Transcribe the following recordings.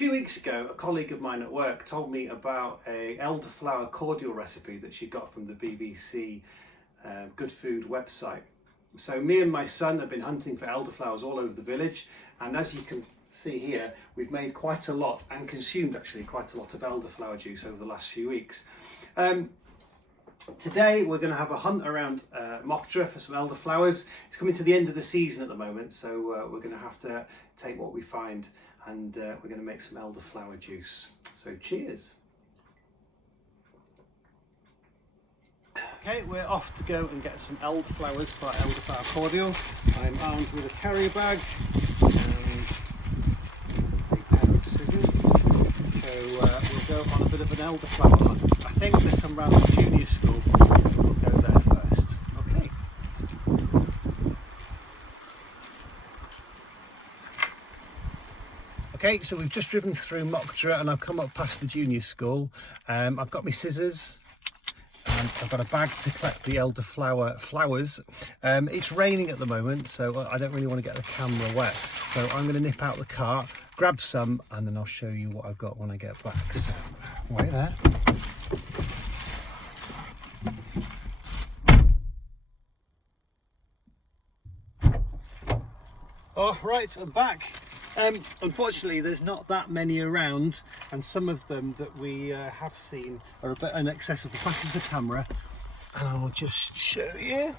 few weeks ago, a colleague of mine at work told me about a elderflower cordial recipe that she got from the BBC Good Food website. So me and my son have been hunting for elderflowers all over the village, and as you can see here, we've made quite a lot and consumed actually quite a lot of elderflower juice over the last few weeks. Today we're going to have a hunt around Mocktra for some elderflowers. It's coming to the end of the season at the moment, so we're going to have to take what we find, and we're going to make some elderflower juice. So cheers. Okay, we're off to go and get some elderflowers for our elderflower cordial. I'm armed with a carrier bag and a pair of scissors. So we'll go on a bit of an elderflower hunt. I think there's some around the junior school, so we'll go there first. Okay. Okay, so we've just driven through Mocktra and I've come up past the junior school. I've got my scissors. And I've got a bag to collect the elderflower flowers. It's raining at the moment, so I don't really want to get the camera wet. So I'm going to nip out the car, grab some, and then I'll show you what I've got when I get back. So, wait there. Oh, right, I'm back. Unfortunately, there's not that many around, and some of them that we have seen are a bit inaccessible. Passes the camera, and I'll just show you.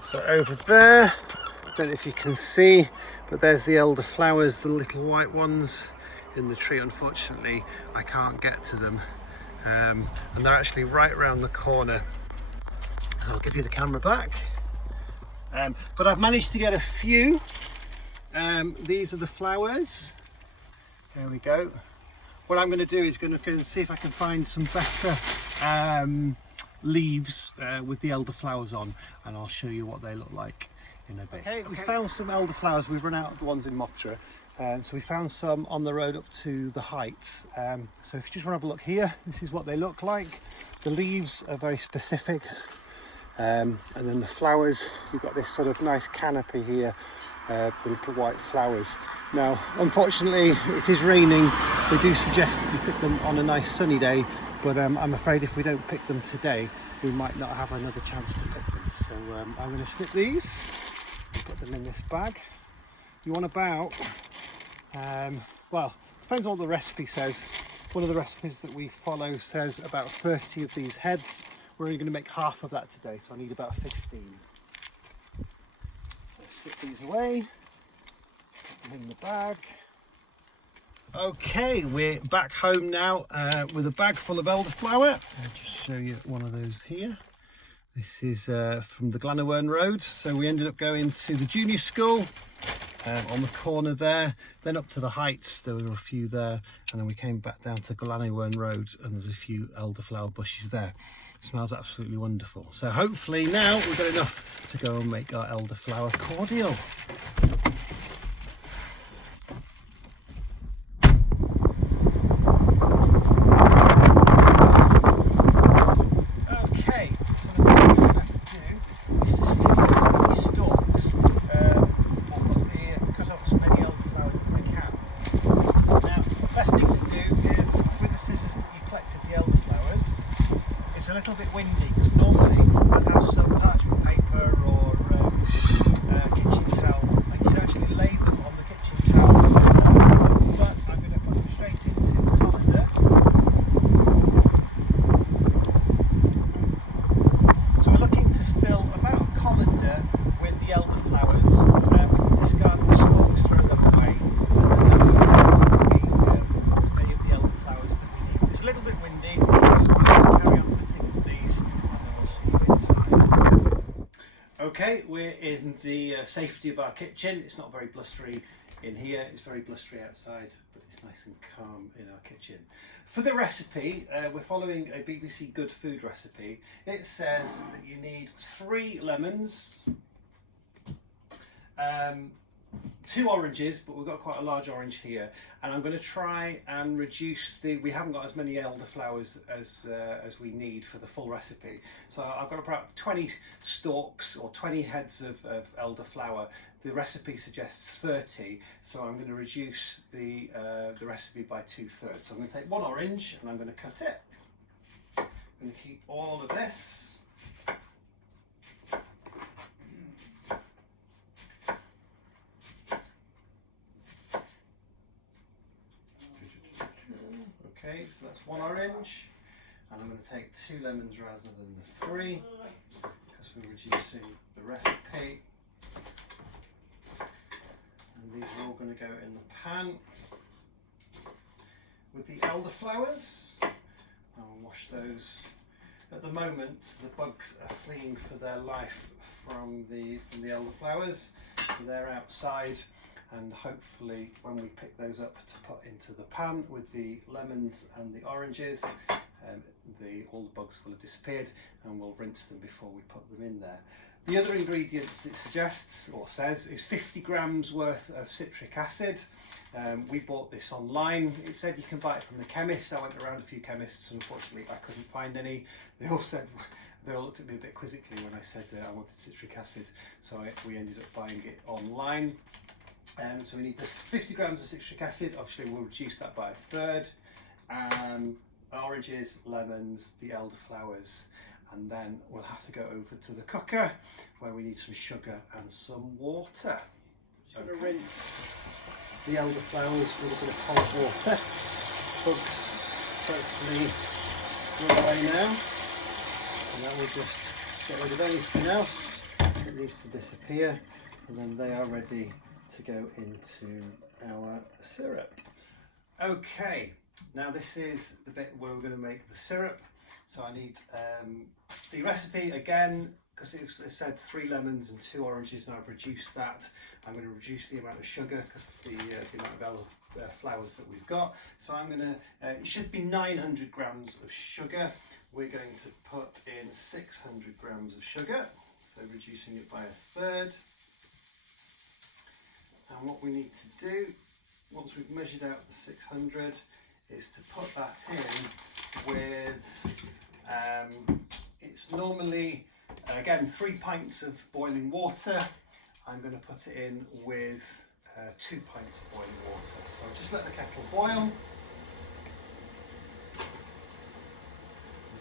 So over there, I don't know if you can see, but there's the elderflowers, the little white ones in the tree. Unfortunately, I can't get to them, and they're actually right around the corner. I'll give you the camera back, but I've managed to get a few. These are the flowers. There we go. What I'm going to do is going to go and see if I can find some better leaves with the elderflowers on, and I'll show you what they look like in a bit. Okay, we found some elderflowers. We've run out of the ones in Mocktra, so we found some on the road up to the heights. So if you just want to have a look here, this is what they look like. The leaves are very specific, and then the flowers, you've got this sort of nice canopy here. The little white flowers. Now, unfortunately, it is raining. They do suggest that you pick them on a nice sunny day, but I'm afraid if we don't pick them today, we might not have another chance to pick them. So I'm going to snip these, put them in this bag. You want about, well, depends on what the recipe says. One of the recipes that we follow says about 30 of these heads. We're only going to make half of that today, so I need about 15. So slip these away, put them in the bag. Okay, we're back home now with a bag full of elderflower. I'll just show you one of those here. This is from the Glanowern Road. So we ended up going to the junior school on the corner there, then up to the heights. There were a few there, and then we came back down to Glanowern Road, and there's a few elderflower bushes there. It smells absolutely wonderful. So hopefully now we've got enough to go and make our elderflower cordial. A little bit windy because normally I'd have some parchment paper or kitchen towel. I can actually lay them on the kitchen towel, but I'm going to put them straight into the colander. So we're looking to fill about a colander with the elderflowers. We can discard the stalks, throw them away, and then we will as many of the elderflowers that we need. It's a little bit windy, so we're going to carry on. Okay, we're in the safety of our kitchen. It's not very blustery in here, it's very blustery outside, but it's nice and calm in our kitchen. For the recipe, we're following a BBC Good Food recipe. It says that you need 3 lemons, 2 oranges, but we've got quite a large orange here, and I'm going to try and reduce we haven't got as many elderflowers as we need for the full recipe. So I've got about 20 stalks or 20 heads of elderflower. The recipe suggests 30, so I'm going to reduce the recipe by 2/3. So I'm going to take 1 orange and I'm going to cut it. I'm going to keep all of this. Okay, so that's 1 orange, and I'm going to take 2 lemons rather than the 3 because we're reducing the recipe. And these are all going to go in the pan with the elderflowers. I'll wash those. At the moment, the bugs are fleeing for their life from the elderflowers, so they're outside. And hopefully when we pick those up to put into the pan with the lemons and the oranges, all the bugs will have disappeared, and we'll rinse them before we put them in there. The other ingredients it suggests or says is 50 grams worth of citric acid. We bought this online. It said you can buy it from the chemist. I went around a few chemists, and unfortunately I couldn't find any. They all looked at me a bit quizzically when I said I wanted citric acid, so we ended up buying it online. So we need this 50 grams of citric acid. Obviously we'll reduce that by 1/3. Oranges, lemons, the elderflowers, and then we'll have to go over to the cooker where we need some sugar and some water. I'm going to rinse the elderflowers with a bit of cold water. Bugs hopefully run away now, and that will just get rid of anything else that needs to disappear, and then they are ready to go into our syrup. Okay, now this is the bit where we're going to make the syrup. So I need the recipe again, because it said 3 lemons and 2 oranges, and I've reduced that. I'm going to reduce the amount of sugar because the amount of flowers that we've got. So I'm going to, it should be 900 grams of sugar. We're going to put in 600 grams of sugar, so reducing it by 1/3. And what we need to do, once we've measured out the 600, is to put that in with, it's normally, again, 3 pints of boiling water. I'm going to put it in with 2 pints of boiling water. So I'll just let the kettle boil.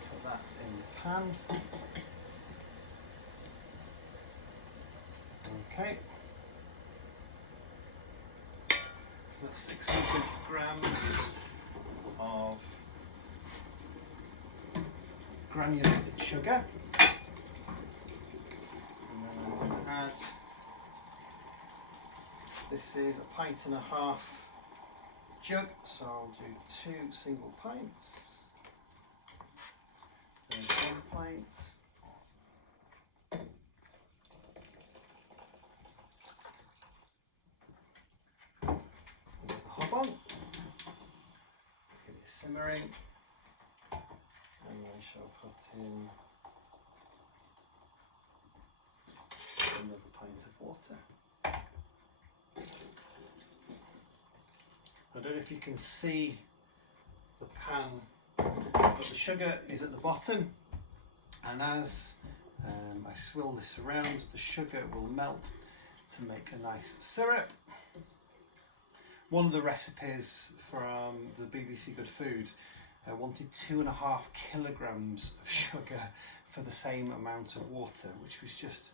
Put that in the pan. Okay. So that's 600 grams of granulated sugar. And then I'm going to add, this is 1.5 pints jug, so I'll do 2 single pints. There's 1 pint. On. Let's get it simmering, and I shall put in another pint of water. I don't know if you can see the pan, but the sugar is at the bottom, and as I swirl this around, the sugar will melt to make a nice syrup. One of the recipes from the BBC Good Food wanted 2.5 kilograms of sugar for the same amount of water, which was just,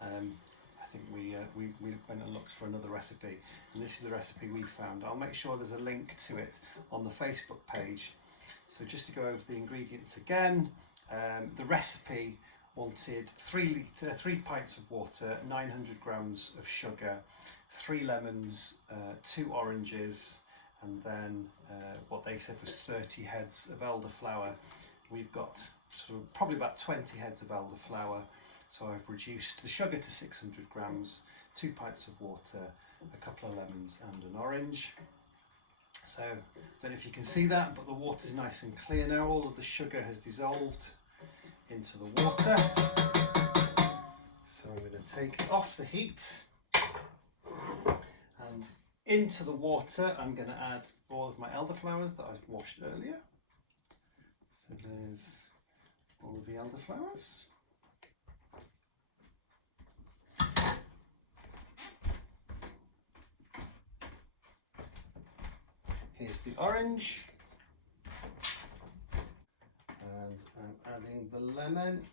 I think we went and looked for another recipe, and this is the recipe we found. I'll make sure there's a link to it on the Facebook page. So just to go over the ingredients again, the recipe wanted 3 pints of water, 900 grams of sugar, 3 lemons, 2 oranges, and then what they said was 30 heads of elderflower. We've got sort of probably about 20 heads of elderflower, so I've reduced the sugar to 600 grams, 2 pints of water, a couple of lemons and an orange. So I don't know if you can see that, but the water is nice and clear now. All of the sugar has dissolved into the water. So I'm going to take it off the heat. And into the water I'm going to add all of my elderflowers that I've washed earlier. So there's all of the elderflowers. Here's the orange. And I'm adding the lemon.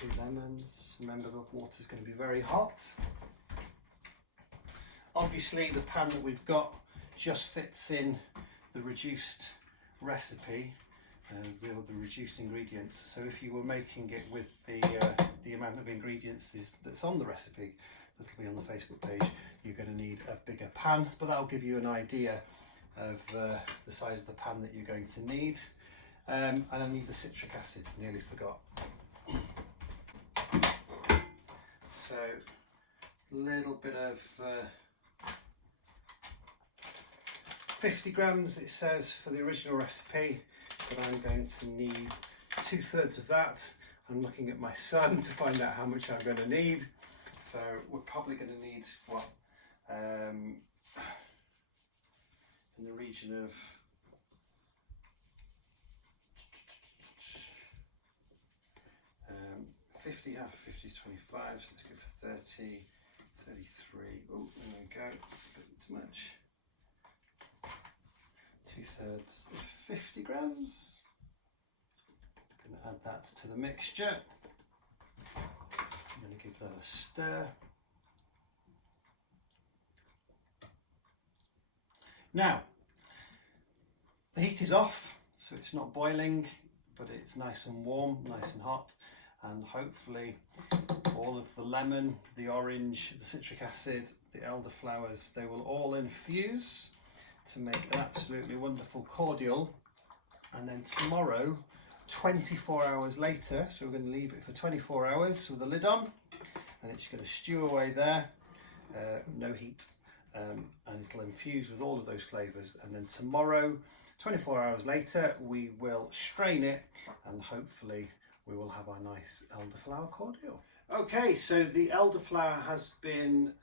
2 lemons. Remember, the water's going to be very hot. Obviously the pan that we've got just fits in the reduced recipe, the reduced ingredients. So if you were making it with the amount of ingredients that's on the recipe that'll be on the Facebook page, you're going to need a bigger pan, but that'll give you an idea of the size of the pan that you're going to need. And I need the citric acid, nearly forgot. So a little bit of 50 grams it says for the original recipe, but I'm going to need 2/3 of that. I'm looking at my son to find out how much I'm going to need. So we're probably going to need what, in the region of 50, half of 50 is 25, so let's go for 30, 33, oh, there we go, a bit too much. 2/3 of 50 grams. I'm going to add that to the mixture. I'm going to give that a stir. Now, the heat is off, so it's not boiling, but it's nice and warm, nice and hot. And hopefully all of the lemon, the orange, the citric acid, the elderflowers, they will all infuse to make an absolutely wonderful cordial. And then tomorrow, 24 hours later, so we're going to leave it for 24 hours with the lid on, and it's going to stew away there, no heat, and it'll infuse with all of those flavours. And then tomorrow, 24 hours later, we will strain it, and hopefully we will have our nice elderflower cordial. Okay, so the elderflower has been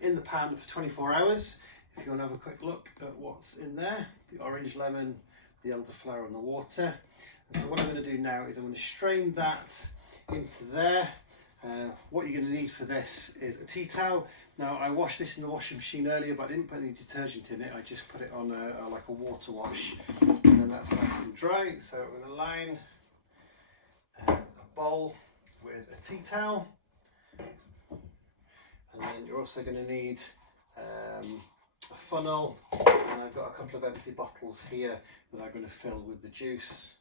in the pan for 24 hours. If you want to have a quick look at what's in there, the orange, lemon, the elderflower and the water. And so what I'm going to do now is I'm going to strain that into there. What you're going to need for this is a tea towel. Now I washed this in the washing machine earlier, but I didn't put any detergent in it. I just put it on like a water wash, and then that's nice and dry. So I'm going to line a bowl with a tea towel, and then you're also going to need a funnel, and I've got a couple of empty bottles here that I'm going to fill with the juice,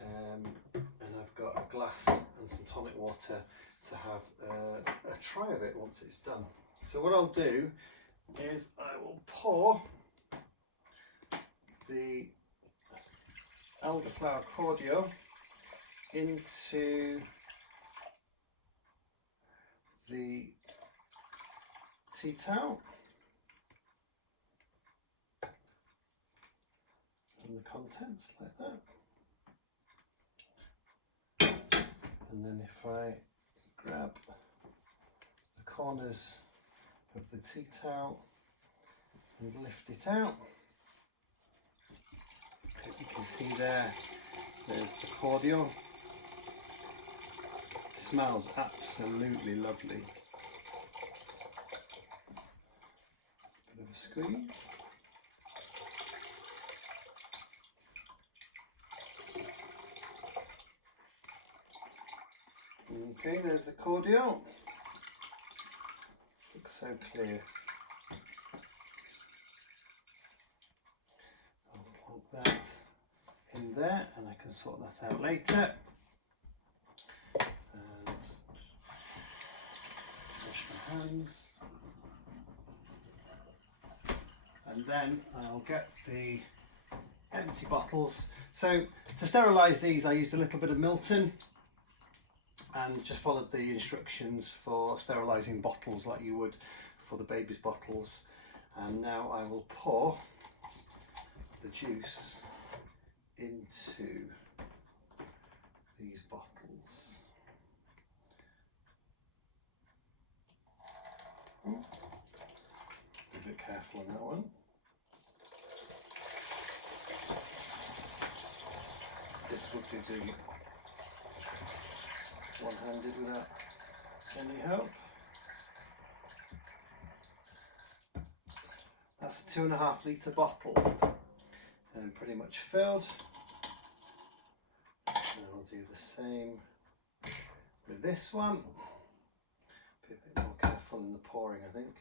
and I've got a glass and some tonic water to have a try of it once it's done. So what I'll do is I will pour the elderflower cordial into the tea towel and the contents like that, and then if I grab the corners of the tea towel and lift it out, you can see there's the cordial. It smells absolutely lovely. Bit of a squeeze. Okay, there's the cordial. Looks so clear. I'll plonk that in there, and I can sort that out later. And wash my hands. And then I'll get the empty bottles. So to sterilise these, I used a little bit of Milton and just followed the instructions for sterilising bottles like you would for the baby's bottles. And now I will pour the juice into these bottles. careful on that one. Difficult to do one-handed without any help. That's a 2.5 litre bottle and pretty much filled. And I'll do the same with this one. Be a bit more careful in the pouring, I think.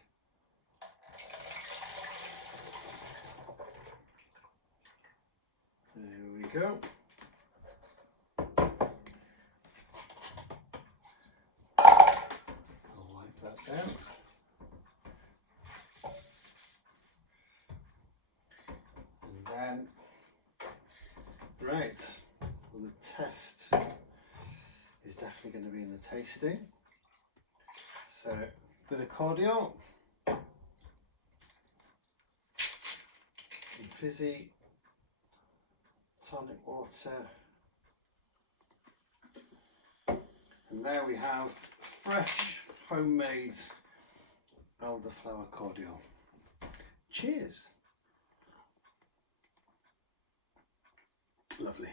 There we go. I'll wipe that down. And then, right, well, the test is definitely going to be in the tasting. So, a bit of cordial, some fizzy tonic water, and there we have fresh homemade elderflower cordial. Cheers! Lovely.